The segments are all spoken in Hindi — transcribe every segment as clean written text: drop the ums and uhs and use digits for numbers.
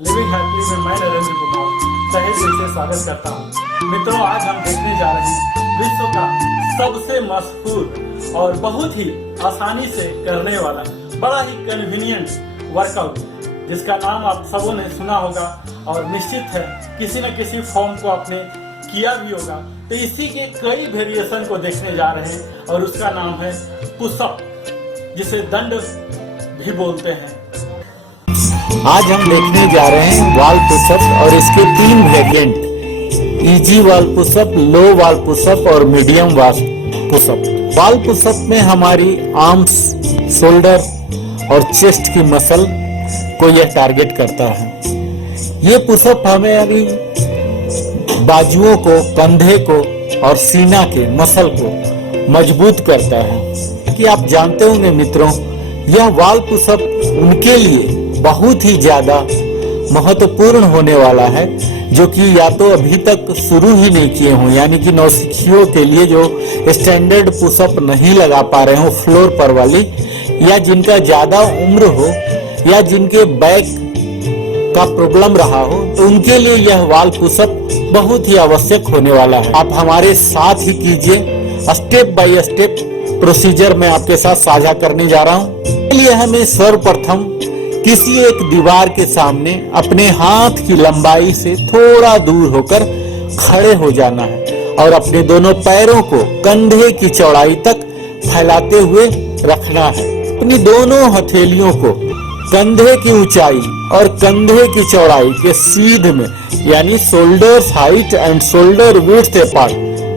लिविंग हैप्पी में मैं नरेंद्र कुमार तहे दिल से स्वागत करता हूँ। मित्रों, आज हम देखने जा रहे हैं विश्व का सबसे मशहूर और बहुत ही आसानी से करने वाला बड़ा ही कन्वीनियंट वर्कआउट, जिसका नाम आप सबों ने सुना होगा और निश्चित है किसी न किसी फॉर्म को आपने किया भी होगा। तो इसी के कई वेरिएशन को देखने जा रहे हैं और उसका नाम है पुशअप, जिसे दंड भी बोलते हैं। आज हम देखने जा रहे हैं वॉल पुशअप और इसके 3 variant, easy wall pushup, low wall pushup और medium wall pushup. Wall pushup में हमारी आर्म्स, शोल्डर और चेस्ट की मसल को यह टारगेट करता है। ये पुशअप हमारी बाजुओं को, कंधे को और सीना के मसल को मजबूत करता है। कि आप जानते होंगे मित्रों, यह वॉल पुशअप उनके लिए बहुत ही ज्यादा महत्वपूर्ण होने वाला है जो कि या तो अभी तक शुरू ही नहीं किए हों, यानी कि नौसिखियों के लिए जो स्टैंडर्ड पुशअप नहीं लगा पा रहे हो फ्लोर पर वाली, या जिनका ज्यादा उम्र हो या जिनके बैक का प्रॉब्लम रहा हो, तो उनके लिए यह वॉल पुशअप बहुत ही आवश्यक होने वाला है। आप हमारे साथ ही कीजिए, स्टेप बाय स्टेप प्रोसीजर मैं आपके साथ साझा करने जा रहा हूँ। इसके लिए हमें सर्वप्रथम किसी एक दीवार के सामने अपने हाथ की लंबाई से थोड़ा दूर होकर खड़े हो जाना है और अपने दोनों पैरों को कंधे की चौड़ाई तक फैलाते हुए रखना है। अपनी दोनों हथेलियों को कंधे की ऊंचाई और कंधे की चौड़ाई के सीध में, यानी shoulder height and shoulder width apart,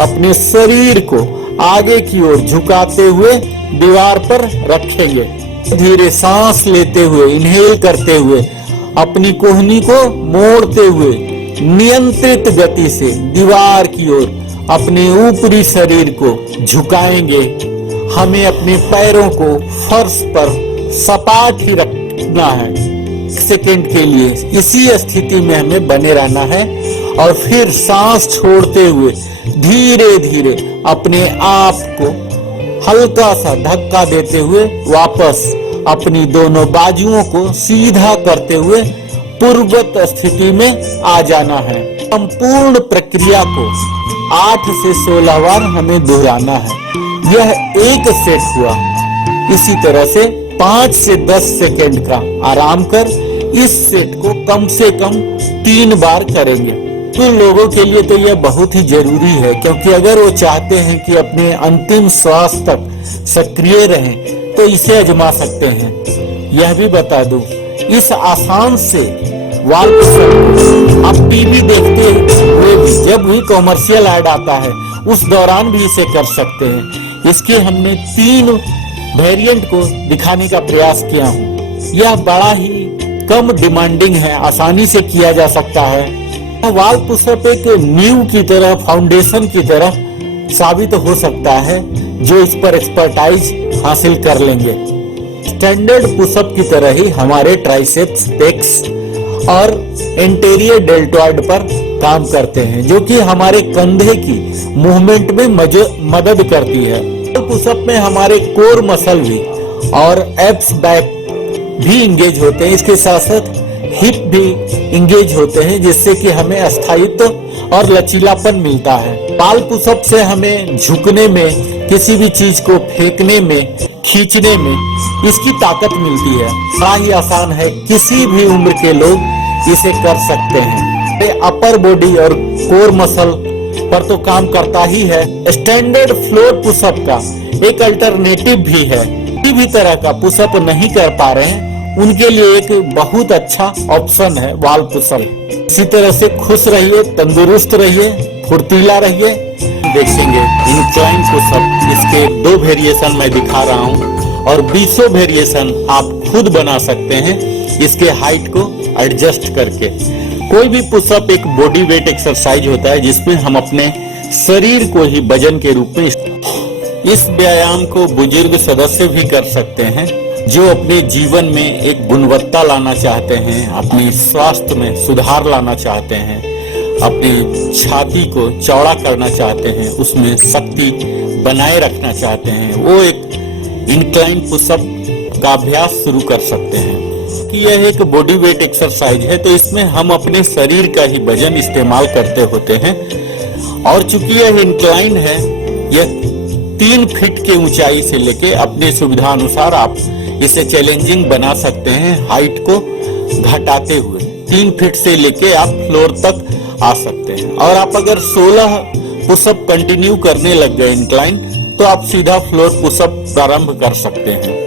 अपने शरीर को आगे की ओर झुकाते हुए दीवार पर रखेंगे। धीरे सांस लेते हुए, इनहेल करते हुए अपनी कोहनी को मोड़ते हुए नियंत्रित गति से दीवार की ओर अपने ऊपरी शरीर को झुकाएंगे। हमें अपने पैरों को फर्श पर सपाट ही रखना है। 1 सेकेंड के लिए इसी स्थिति में हमें बने रहना है और फिर सांस छोड़ते हुए धीरे धीरे अपने आप को हल्का सा धक्का देते हुए वापस अपनी दोनों बाजुओं को सीधा करते हुए पूर्ववत स्थिति में आ जाना है। संपूर्ण प्रक्रिया को 8 से 16 बार हमें दोहराना है। यह एक सेट हुआ। इसी तरह से 5 से 10 सेकेंड का आराम कर इस सेट को कम से कम 3 बार करेंगे। तो लोगों के लिए तो यह बहुत ही जरूरी है, क्योंकि अगर वो चाहते हैं कि अपने अंतिम श्वास तक सक्रिय रहें तो इसे आजमा सकते हैं। यह भी बता दूं, इस आसान से वॉल पुशअप आप टीवी देखते हुए भी, जब भी कॉमर्शियल ऐड आता है उस दौरान भी इसे कर सकते हैं। इसके हमने 3 वेरिएंट को दिखाने का प्रयास किया हूँ। यह बड़ा ही कम डिमांडिंग है, आसानी से किया जा सकता है। वॉल पुशअप एक नींव की तरह, फाउंडेशन की तरह साबित हो सकता है जो इस पर एक्सपर्टाइज हासिल कर लेंगे। स्टैंडर्ड पुशअप की तरह ही हमारे ट्राइसेप्स, पेक्स और एंटेरियर डेल्टॉइड पर काम करते हैं, जो कि हमारे कंधे की मूवमेंट में मदद करती है। पुशअप में हमारे कोर मसल भी और एब्स, बैक भी इंगेज होते हैं। इसके साथ साथ हिप भी इंगेज होते हैं, जिससे कि हमें स्थायित्व और लचीलापन मिलता है। वॉल पुशअप से हमें झुकने में, किसी भी चीज को फेंकने में, खींचने में इसकी ताकत मिलती है। बड़ा ही आसान है, किसी भी उम्र के लोग इसे कर सकते हैं। ये अपर बॉडी और कोर मसल पर तो काम करता ही है। स्टैंडर्ड फ्लोर पुशअप का एक अल्टरनेटिव भी है। किसी भी तरह का पुशअप नहीं कर पा रहे हैं उनके लिए एक बहुत अच्छा ऑप्शन है वॉल पुशअप। इसी तरह से खुश रहिए, तंदुरुस्त रहिए, फुर्तीला रहिए। देखेंगे इंक्लाइन पुशअप, इसके 2 वेरिएशन मैं दिखा रहा हूँ और 20 वेरिएशन आप खुद बना सकते हैं इसके हाइट को एडजस्ट करके। कोई भी पुशअप एक बॉडी वेट एक्सरसाइज होता है जिसमें हम अपने शरीर को ही वजन के रूप में, इस व्यायाम को बुजुर्ग सदस्य भी कर सकते हैं जो अपने जीवन में एक गुणवत्ता लाना चाहते हैं, अपने स्वास्थ्य में सुधार लाना चाहते हैं, अपनी छाती को चौड़ा करना चाहते हैं, उसमें शक्ति बनाए रखना चाहते हैं। वो एक इंक्लाइन पुशअप का अभ्यास शुरू कर सकते हैं। कि यह एक बॉडी वेट एक्सरसाइज है, तो इसमें हम अपने शरीर का ही वजन इस्तेमाल करते होते हैं। और चूंकि यह इंक्लाइन है, यह 3 फीट के ऊंचाई से लेके अपने सुविधा अनुसार आप इसे चैलेंजिंग बना सकते हैं, हाइट को घटाते हुए 3 फीट से लेके आप फ्लोर तक आ सकते हैं। और आप अगर 16 पुशअप कंटिन्यू करने लग गए इंक्लाइन, तो आप सीधा फ्लोर पुशअप प्रारंभ कर सकते हैं।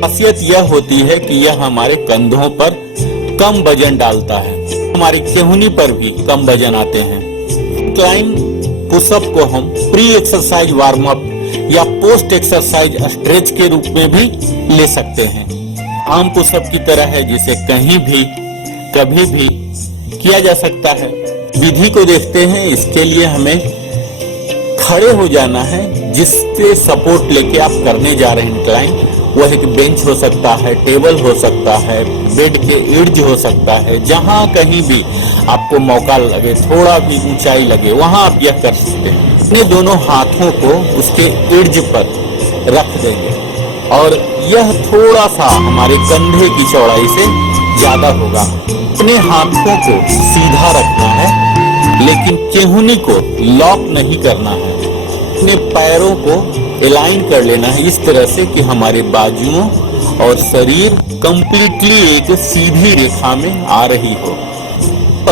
खासियत यह होती है कि यह हमारे कंधों पर कम वजन डालता है, हमारी केहूनी पर भी कम वजन आते हैं। इंक्लाइन पुशअप को हम प्री एक्सरसाइज वार्म अप या पोस्ट एक्सरसाइज स्ट्रेच के रूप में भी ले सकते हैं। आम पुशअप की तरह है, जिसे कहीं भी कभी भी किया जा सकता है। विधि को देखते हैं। इसके लिए हमें खड़े हो जाना है, जिससे सपोर्ट लेके आप करने जा रहे हैं इंक्लाइन। वह एक बेंच हो सकता है, टेबल हो सकता है, बेड के इर्ज हो सकता है, जहां कहीं भी आपको मौका लगे, थोड़ा भी ऊंचाई लगे, वहां आप यह कर सकते हैं। अपने दोनों हाथों को उसके इर्ज पर रख देंगे और यह थोड़ा सा हमारे कंधे की चौड़ाई से ज्यादा होगा। अपने हाथों को सीधा रखना है, लेकिन केहूनी को लॉक नहीं करना है। अपने पैरों को अलाइन कर लेना है इस तरह से कि हमारे बाजुओं और शरीर कंप्लीटली एक सीधी रेखा में आ रही हो।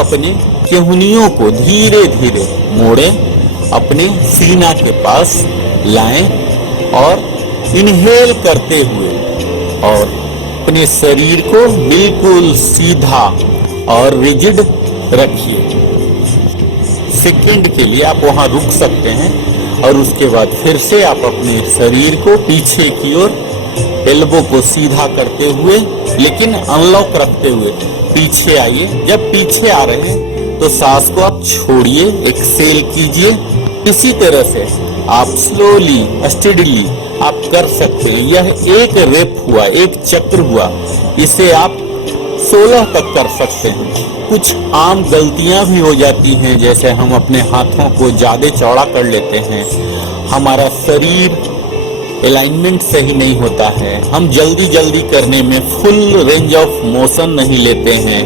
अपने केहूनियों को धीरे धीरे मोड़ें, अपने सीना के पास लाएं और इनहेल करते हुए और अपने शरीर को बिल्कुल सीधा और रिजिड रखिए। सेकंड के लिए आप वहां रुक सकते हैं और उसके बाद फिर से आप अपने शरीर को पीछे की ओर, एल्बो को सीधा करते हुए लेकिन अनलॉक रखते हुए पीछे आइए। जब पीछे आ रहे हैं तो सांस को आप छोड़िए, एक्सेल कीजिए। इसी तरह से आप स्लोली स्टेडीली आप कर सकते हैं। यह एक रेप हुआ, एक चक्र हुआ, इसे आप 16 तक कर सकते हैं। कुछ आम गलतियां भी हो जाती हैं, जैसे हम अपने हाथों को ज्यादा चौड़ा कर लेते हैं, हमारा शरीर अलाइनमेंट सही नहीं होता है, हम जल्दी जल्दी करने में फुल रेंज ऑफ मोशन नहीं लेते हैं।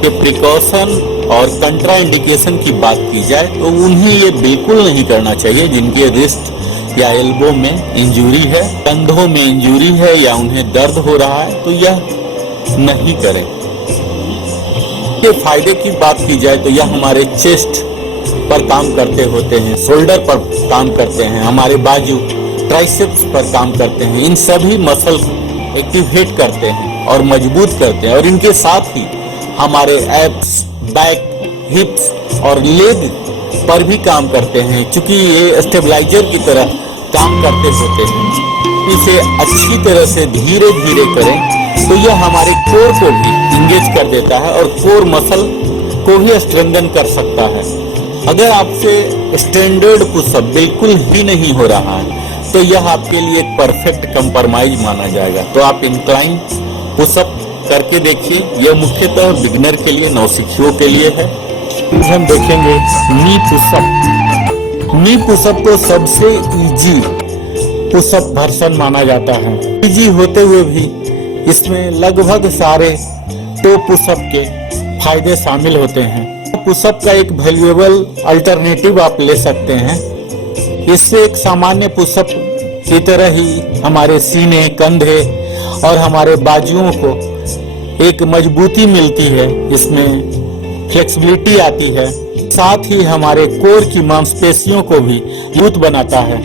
कि प्रिकॉशन और कंट्रा इंडिकेशन की बात की जाए तो उन्हें ये बिल्कुल नहीं करना चाहिए जिनके रिस्ट या एल्बो में इंजरी है, कंधों में इंजरी है या उन्हें दर्द हो रहा है, तो यह नहीं करें। के फायदे की बात की जाए तो यह हमारे चेस्ट पर काम करते होते हैं, शोल्डर पर काम करते हैं, हमारे बाजू ट्राइसेप्स पर काम करते हैं। इन सभी मसल एक्टिवेट करते हैं और मजबूत करते हैं, और इनके साथ ही हमारे एब्स, बैक, हिप्स और लेग पर भी काम करते हैं, क्योंकि ये स्टेबलाइजर की तरह काम करते होते हैं। इसे अच्छी तरह से धीरे धीरे करें तो यह हमारे कोर को भी इंगेज कर देता है और कोर मसल को भी स्ट्रेंथन कर सकता है। अगर आपसे स्टैंडर्ड पुशअप बिल्कुल ही नहीं हो रहा है तो यह आपके लिए एक परफेक्ट कंप्रोमाइज माना जाएगा। तो आप इंक्लाइन पुशअप करके देखिए। यह मुख्यतः बिगिनर के लिए, नौसिखियों के लिए है। हम देखेंगे नी पुशअप। नी पुशअप को सबसे इजी पुशअप वर्जन माना जाता है। इजी होते हुए भी इसमें लगभग सारे टो पुशअप के फायदे शामिल होते हैं। पुशअप का एक वैल्यूएबल अल्टरनेटिव आप ले सकते हैं। इससे एक सामान्य पुशअप की तरह ही हमारे सीने, कंधे और हमारे बाजुओं को एक मजबूती मिलती है, इसमें फ्लेक्सिबिलिटी आती है, साथ ही हमारे कोर की मांसपेशियों को भी मजबूत बनाता है।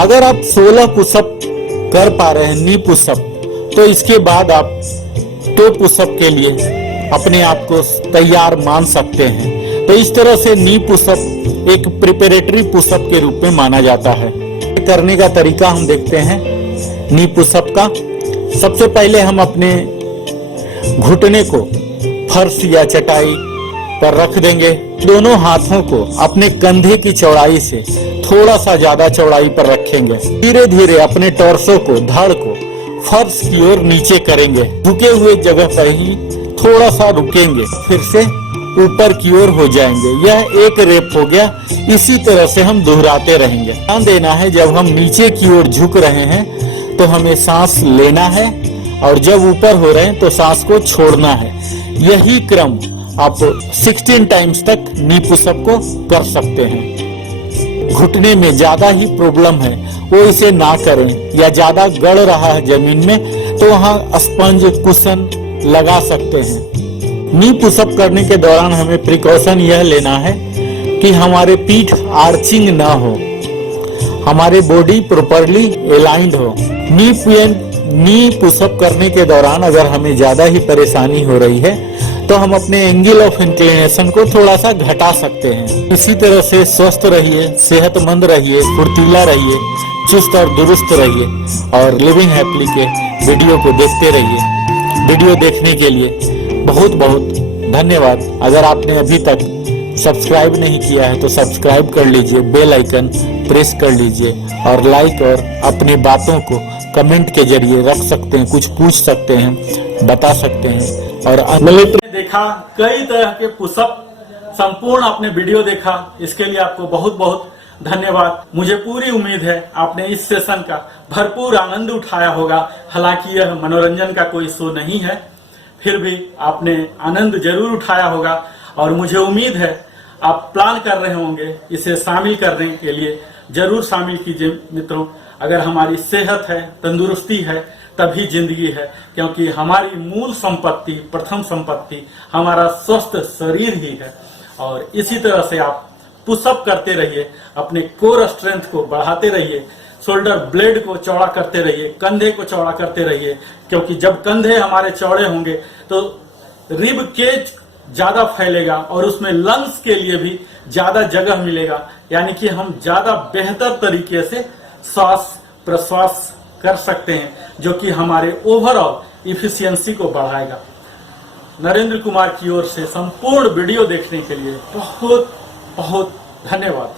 अगर आप 16 पुशअप कर पा रहे हैं नी पुशअप, तो इसके बाद आप टो पुशअप के लिए अपने आप को तैयार मान सकते हैं। तो इस तरह से नी पुशअप एक प्रिपरेटरी पुशअप के रूप में माना जाता है। करने का तरीका हम देखते हैं नी पुशअप का। सबसे पहले हम अपने घुटने को फर्श या चटाई पर रख देंगे। दोनों हाथों को अपने कंधे की चौड़ाई से थोड़ा सा ज्यादा चौड़ाई पर रखेंगे। धीरे धीरे अपने टॉर्सो को, धड़ को फर्श की ओर नीचे करेंगे। झुके हुए जगह पर ही थोड़ा सा रुकेंगे, फिर से ऊपर की ओर हो जाएंगे। यह एक रेप हो गया। इसी तरह से हम दोहराते रहेंगे। ध्यान देना है, जब हम नीचे की ओर झुक रहे हैं तो हमें सांस लेना है और जब ऊपर हो रहे हैं तो सांस को छोड़ना है। यही क्रम आप 16 टाइम्स तक नी पुशअप को कर सकते हैं। घुटने में ज्यादा ही प्रॉब्लम है वो इसे ना करें, या ज्यादा गड़ रहा है जमीन में तो वहां स्पंज कुशन लगा सकते हैं। नी पुशअप करने के दौरान हमें प्रिकॉशन यह लेना है कि हमारे पीठ आर्चिंग ना हो, हमारे बॉडी प्रॉपरली अलाइंड हो। नी पुशअप करने के दौरान अगर हमें ज्यादा ही परेशानी हो रही है तो हम अपने एंगल ऑफ इंक्लिनेशन को थोड़ा सा घटा सकते हैं। इसी तरह से स्वस्थ रहिए, सेहतमंद रहिए, फुर्तीला रहिए, चुस्त और दुरुस्त रहिए और लिविंग हैप्पीली के वीडियो को देखते रहिए। वीडियो देखने के लिए बहुत बहुत धन्यवाद। अगर आपने अभी तक सब्सक्राइब नहीं किया है तो सब्सक्राइब कर लीजिए, बेल आइकन प्रेस कर लीजिए और लाइक और अपनी बातों को कमेंट के जरिए रख सकते हैं, कुछ पूछ सकते हैं, बता सकते हैं। और देखा कई तरह के पुशअप, संपूर्ण आपने वीडियो देखा, इसके लिए आपको बहुत बहुत धन्यवाद। मुझे पूरी उम्मीद है आपने इस सेशन का भरपूर आनंद उठाया होगा। हालांकि यह मनोरंजन का कोई शो नहीं है, फिर भी आपने आनंद जरूर उठाया होगा और मुझे उम्मीद है आप प्लान कर रहे होंगे इसे शामिल करने के लिए। जरूर शामिल कीजिए मित्रों। अगर हमारी सेहत है, तंदुरुस्ती है, तभी जिंदगी है, क्योंकि हमारी मूल संपत्ति, प्रथम संपत्ति हमारा स्वस्थ शरीर ही है। और इसी तरह से आप पुशअप करते रहिए, अपने कोर स्ट्रेंथ को बढ़ाते रहिए, शोल्डर ब्लेड को चौड़ा करते रहिए, कंधे को चौड़ा करते रहिए, क्योंकि जब कंधे हमारे चौड़े होंगे तो रिब केज ज्यादा फैलेगा और उसमें लंग्स के लिए भी ज्यादा जगह मिलेगा, यानी कि हम ज्यादा बेहतर तरीके से श्वास प्रश्वास कर सकते हैं, जो कि हमारे ओवरऑल इफिशियंसी को बढ़ाएगा। नरेंद्र कुमार की ओर से संपूर्ण वीडियो देखने के लिए बहुत बहुत धन्यवाद।